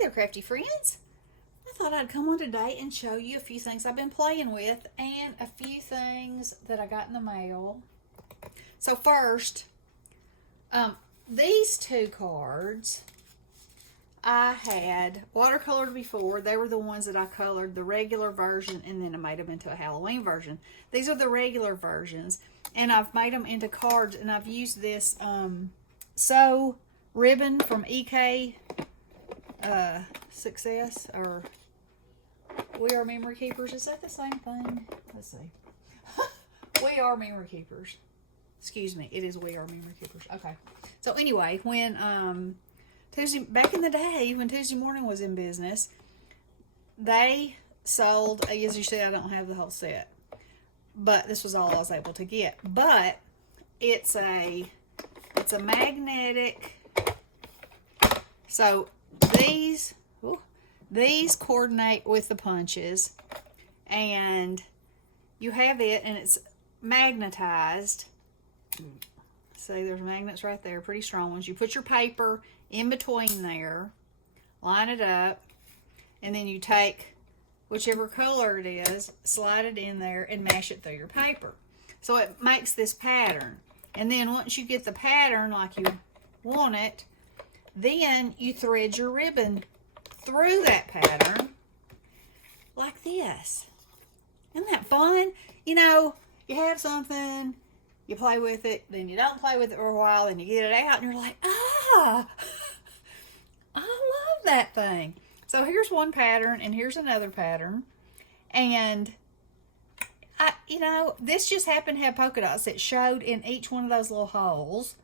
there, Crafty Friends. I thought I'd come on today and show you a few things I've been playing with and a few things that I got in the mail. So first, these two cards I had watercolored before. They were the ones that I colored the regular version and then I made them into a Halloween version. These are the regular versions and I've made them into cards, and I've used this sew ribbon from EK Success, or We Are Memory Keepers. Is that the same thing? Let's see. We Are Memory Keepers. Excuse me, it is We Are Memory Keepers. Okay. So anyway, when back in the day, when Tuesday Morning was in business, they sold, as you see, I don't have the whole set, but this was all I was able to get. But it's a magnetic. So these coordinate with the punches, and you have it, and it's magnetized. See, there's magnets right there, pretty strong ones. You put your paper in between there, line it up, and then you take whichever color it is, slide it in there, and mash it through your paper. So it makes this pattern. And then once you get the pattern like you want it, then you thread your ribbon through that pattern like this. Isn't that fun? You know, you have something, you play with it, then you don't play with it for a while, and you get it out, and you're like, I love that thing. So here's one pattern, and here's another pattern, and this just happened to have polka dots that showed in each one of those little holes,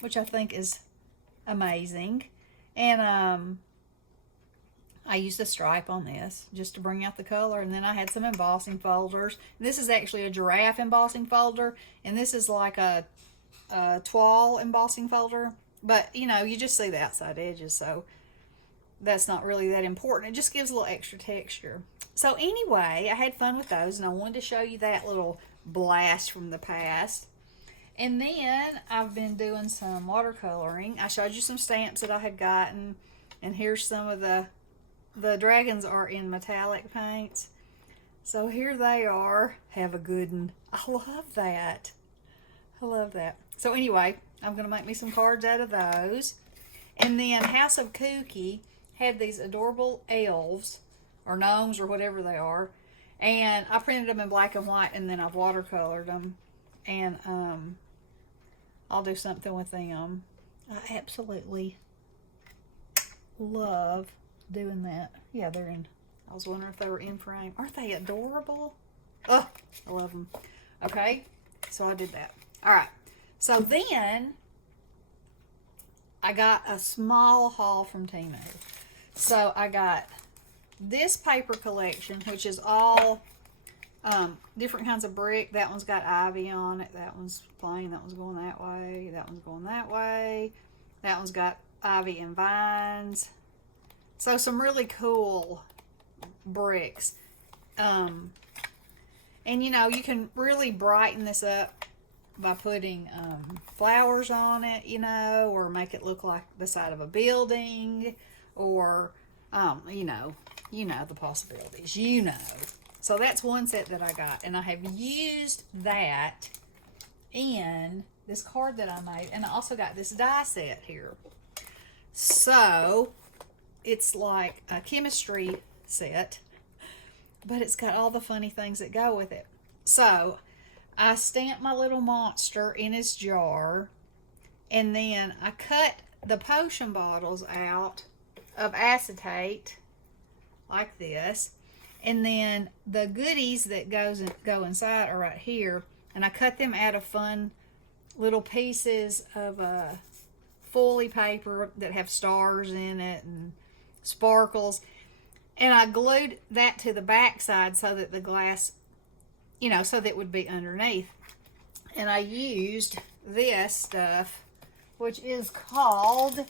which I think is amazing. And I used a stripe on this just to bring out the color, and then I had some embossing folders. This is actually a giraffe embossing folder, and this is like a toile embossing folder, but you just see the outside edges, so that's not really that important. It just gives a little extra texture. So anyway, I had fun with those, and I wanted to show you that little blast from the past. And then I've been doing some watercoloring. I showed you some stamps that I had gotten, and here's some of the dragons are in metallic paints. So here they are. Have a good one. I love that. I love that. So anyway, I'm going to make me some cards out of those. And then House of Kooky had these adorable elves, or gnomes, or whatever they are. And I printed them in black and white, and then I've watercolored them. And I'll do something with them. I absolutely love doing that. Yeah, they're in. I was wondering if they were in frame. Aren't they adorable? Oh, I love them. Okay, so I did that. All right, so then I got a small haul from Temu. So I got this paper collection, which is all different kinds of brick. That one's got ivy on it. That one's plain. That one's going that way. That one's going that way. That one's got ivy and vines. So some really cool bricks. And you can really brighten this up by putting flowers on it, or make it look like the side of a building, or the possibilities, So that's one set that I got, and I have used that in this card that I made, and I also got this die set here. So it's like a chemistry set, but it's got all the funny things that go with it. So I stamped my little monster in his jar, and then I cut the potion bottles out of acetate like this, and then the goodies that go inside are right here, and I cut them out of fun little pieces of foily paper that have stars in it and sparkles, and I glued that to the back side so that the glass, so that it would be underneath. And I used this stuff, which is called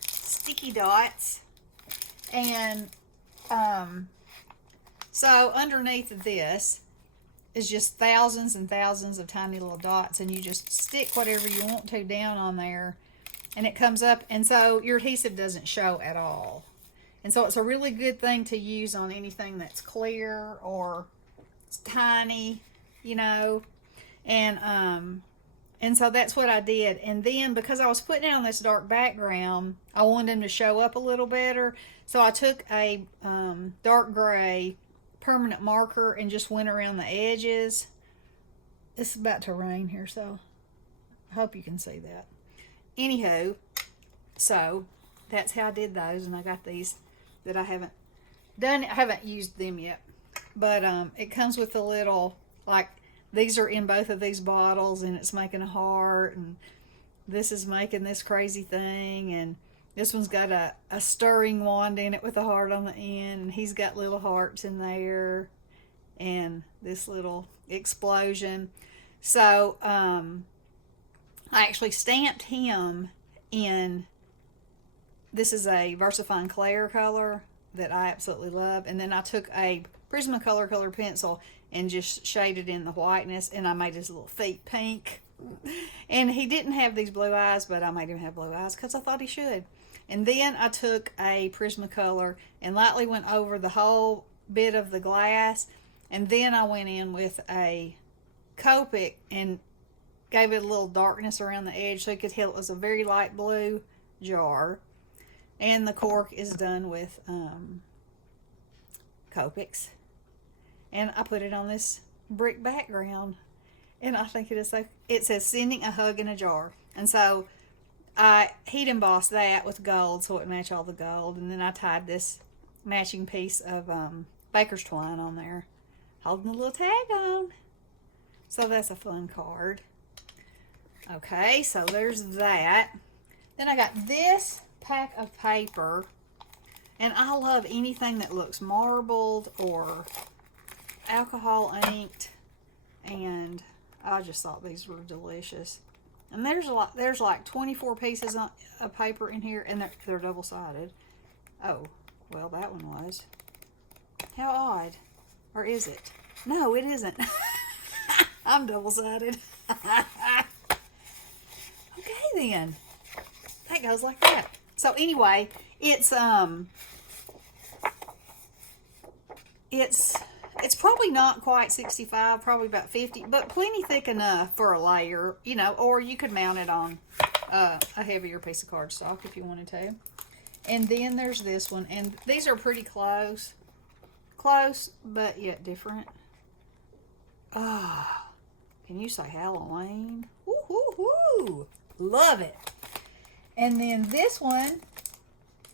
sticky dots, and so underneath of this is just thousands and thousands of tiny little dots, and you just stick whatever you want to down on there, and it comes up, and so your adhesive doesn't show at all. And so it's a really good thing to use on anything that's clear or it's tiny, you know. And so that's what I did. And then because I was putting it on this dark background, I wanted them to show up a little better. So I took a dark gray permanent marker and just went around the edges. It's about to rain here, so I hope you can see that. Anywho, so that's how I did those. And I got these that I haven't done. I haven't used them yet. But it comes with a little, like, these are in both of these bottles, and it's making a heart, and this is making this crazy thing, and this one's got a stirring wand in it with a heart on the end, and he's got little hearts in there, and this little explosion. So I actually stamped him in, this is a VersaFine Clair color that I absolutely love, and then I took a Prismacolor color pencil and just shaded in the whiteness, and I made his little feet pink. And he didn't have these blue eyes, but I made him have blue eyes because I thought he should. And then I took a Prismacolor and lightly went over the whole bit of the glass, and then I went in with a Copic and gave it a little darkness around the edge so you could tell it was a very light blue jar. And the cork is done with Copics. And I put it on this brick background, and I think it is so. It says "Sending a Hug in a Jar," and so I heat embossed that with gold so it matched all the gold, and then I tied this matching piece of baker's twine on there, holding a little tag on. So that's a fun card. Okay, so there's that. Then I got this pack of paper, and I love anything that looks marbled or alcohol inked, and I just thought these were delicious. And there's like 24 pieces of paper in here, and they're double-sided. Oh, well, that one was. How odd. Or is it? No, it isn't. I'm double-sided. Okay, then. That goes like that. So anyway, it's probably not quite 65, probably about 50, but plenty thick enough for a layer, you know, or you could mount it on a heavier piece of cardstock if you wanted to. And then there's this one, and these are pretty close, but yet different. Ah, oh, can you say Halloween? Woo-hoo-hoo! Love it. And then this one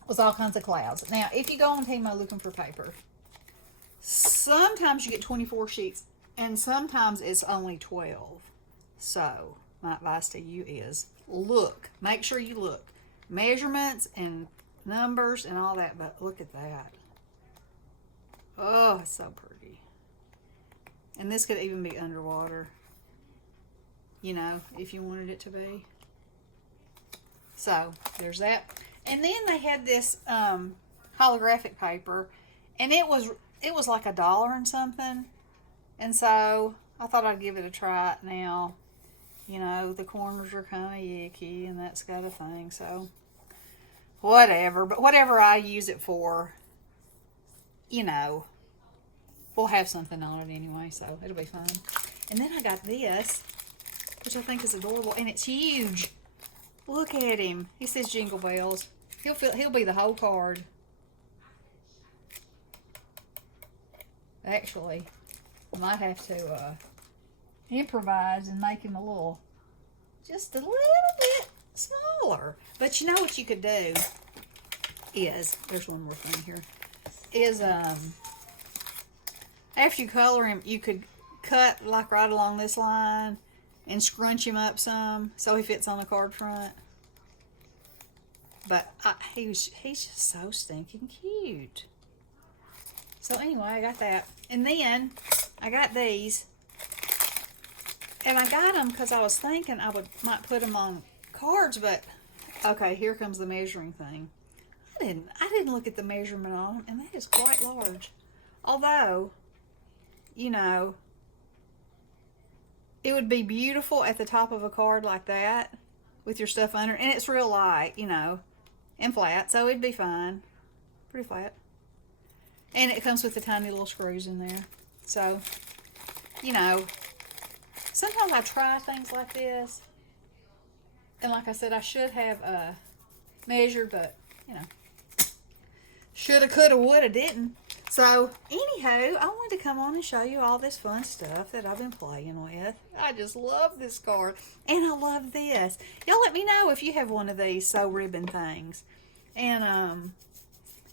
was all kinds of clouds. Now, if you go on Timo looking for paper, sometimes you get 24 sheets, and sometimes it's only 12. So, my advice to you is look. Make sure you look. Measurements and numbers and all that, but look at that. Oh, it's so pretty. And this could even be underwater, you know, if you wanted it to be. So, there's that. And then they had this holographic paper, and it was like $1 and something. And so I thought I'd give it a try now. You know, the corners are kind of yucky, and that's got a thing. So whatever. But whatever I use it for, you know, we'll have something on it anyway. So it'll be fun. And then I got this, which I think is adorable. And it's huge. Look at him. He says Jingle Bells. He'll be the whole card. Actually, I might have to improvise and make him just a little bit smaller. But you know what you could do is, there's one more thing here, is after you color him, you could cut like right along this line and scrunch him up some so he fits on the card front. But he's just so stinking cute. So anyway, I got that. And then I got these. And I got them because I was thinking I might put them on cards, but okay, here comes the measuring thing. I didn't look at the measurement on them, and that is quite large. Although, you know, it would be beautiful at the top of a card like that with your stuff under, and it's real light, you know, and flat, so it'd be fine Pretty flat. And it comes with the tiny little screws in there. So, you know, sometimes I try things like this. And like I said, I should have measured, but, you know, shoulda, coulda, woulda, didn't. So, anywho, I wanted to come on and show you all this fun stuff that I've been playing with. I just love this card. And I love this. Y'all let me know if you have one of these sew ribbon things. And,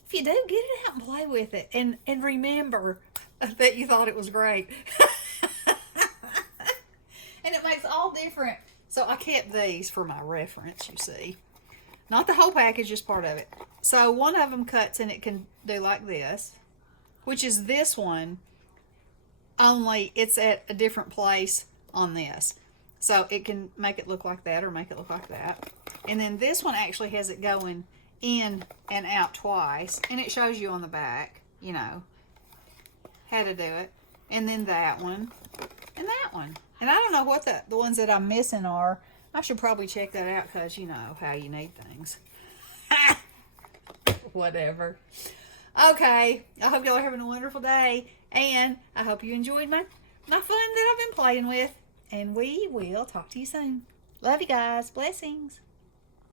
if you do, get it out and play with it. And remember that you thought it was great. And it makes all different. So, I kept these for my reference, you see. Not the whole package, just part of it. So, one of them cuts and it can do like this. Which is this one, only it's at a different place on this. So it can make it look like that or make it look like that. And then this one actually has it going in and out twice. And it shows you on the back, you know, how to do it. And then that one and that one. And I don't know what the ones that I'm missing are. I should probably check that out because you know how you need things. Whatever. Okay, I hope y'all are having a wonderful day, and I hope you enjoyed my fun that I've been playing with, and we will talk to you soon. Love you guys. Blessings.